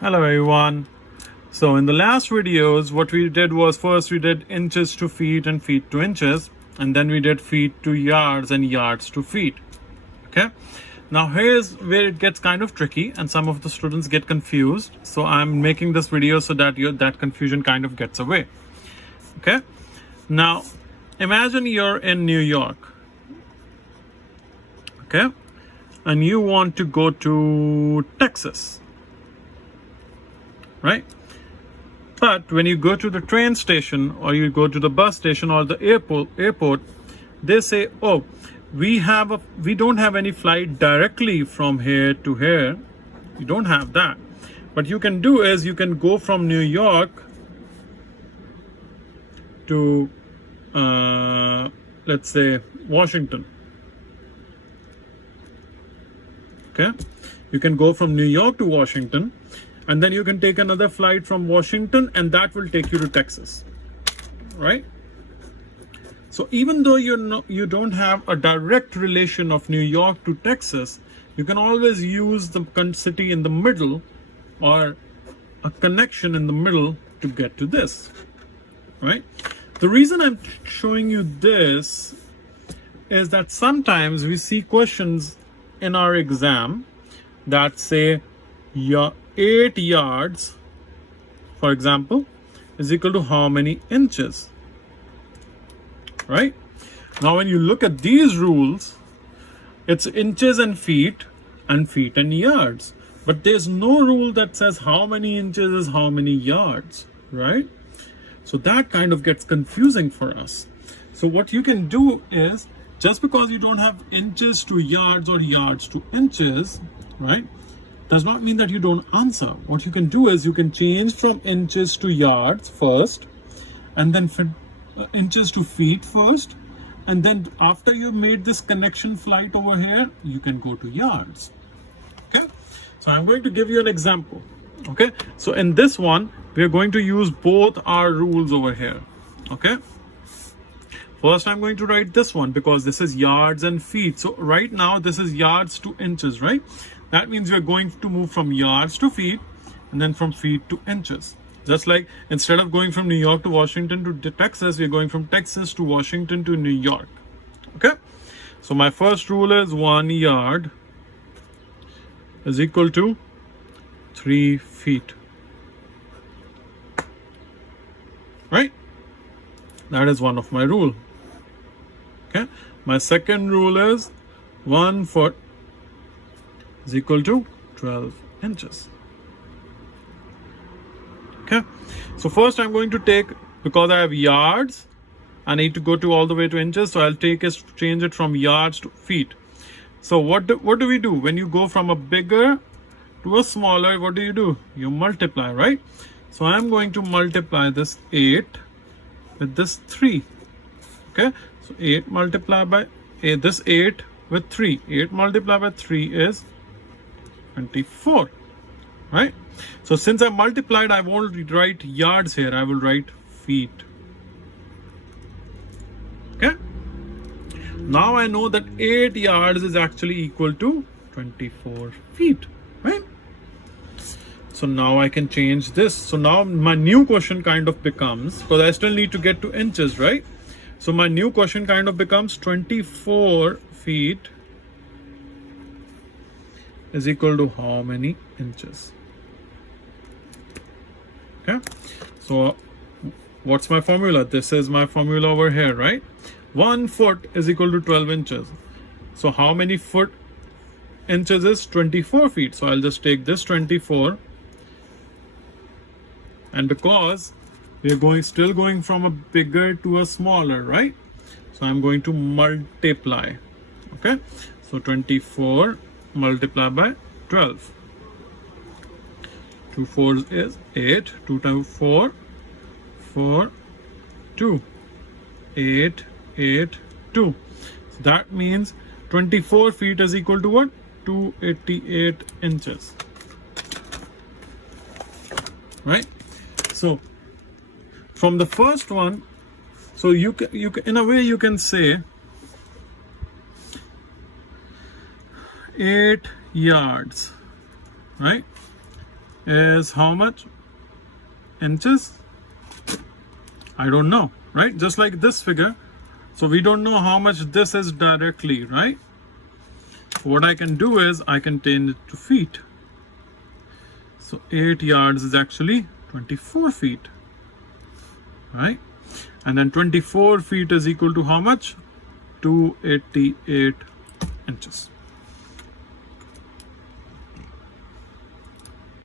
Hello everyone. So in the last videos, what we did was first we did inches to feet and feet to inches, and then we did feet to yards and yards to feet. Okay. Now here's where it gets kind of tricky and some of the students get confused. So I'm making this video so that that confusion kind of gets away. Okay. Now imagine you're in New York. Okay. And you want to go to Texas. Right? But when you go to the train station or you go to the bus station or the airport, they say, "Oh, we don't have any flight directly from here to here. You don't have that. What you can do is you can go from New York to let's say Washington. Okay, you can go from New York to Washington, and then you can take another flight from Washington, and that will take you to Texas, right? So even though you don't have a direct relation of New York to Texas, you can always use the city in the middle or a connection in the middle to get to this, right? The reason I'm showing you this is that sometimes we see questions in our exam that say 8 yards, for example, is equal to how many inches, right? Now when you look at these rules, it's inches and feet and yards, but there's no rule that says how many inches is how many yards, right? So that kind of gets confusing for us. So what you can do is, just because you don't have inches to yards or yards to inches, right, does not mean that you don't answer. What you can do is you can change from inches to yards first, and then inches to feet first, and then after you've made this connection flight over here, you can go to yards. Okay, so I'm going to give you an example. Okay, so in this one we are going to use both our rules over here. Okay, first I'm going to write this one because this is yards and feet. So right now this is yards to inches, right? That means we're going to move from yards to feet and then from feet to inches. Just like instead of going from New York to Washington to Texas, we're going from Texas to Washington to New York. Okay, so my first rule is 1 yard is equal to 3 feet, right? That is one of my rule. Okay, my second rule is 1 foot is equal to 12 inches. Okay, so first I'm going to take, because I have yards, I need to go to all the way to inches, so I'll change it from yards to feet. So what do we do when you go from a bigger to a smaller? What do? You multiply, right? So I'm going to multiply this 8 with this 3. Okay, so 8 multiplied by 8, this 8 with 3. 8 multiplied by 3 is 24, right? So since I multiplied, I won't write yards here, I will write feet. Okay, now I know that 8 yards is actually equal to 24 feet, right? So now I can change this. So now my new question kind of becomes, because I still need to get to inches, right? So my new question kind of becomes 24 feet is equal to how many inches? Okay, so what's my formula? This is my formula over here, right? 1 foot is equal to 12 inches. So how many inches is 24 feet? So I'll just take this 24, and because we are still going from a bigger to a smaller, right? So I'm going to multiply. Okay, so 24 multiplied by 12. 2 4s is 8. 2 times 4, 4, 2, 8, 8, 2. So that means 24 feet is equal to what? 288 inches, right? So from the first one, so you can, in a way you can say 8 yards, right, is how much inches? I don't know, right? Just like this figure. So we don't know how much this is directly, right? What I can do is I can turn it to feet. So 8 yards is actually 24 feet, right? And then 24 feet is equal to how much? 288 inches.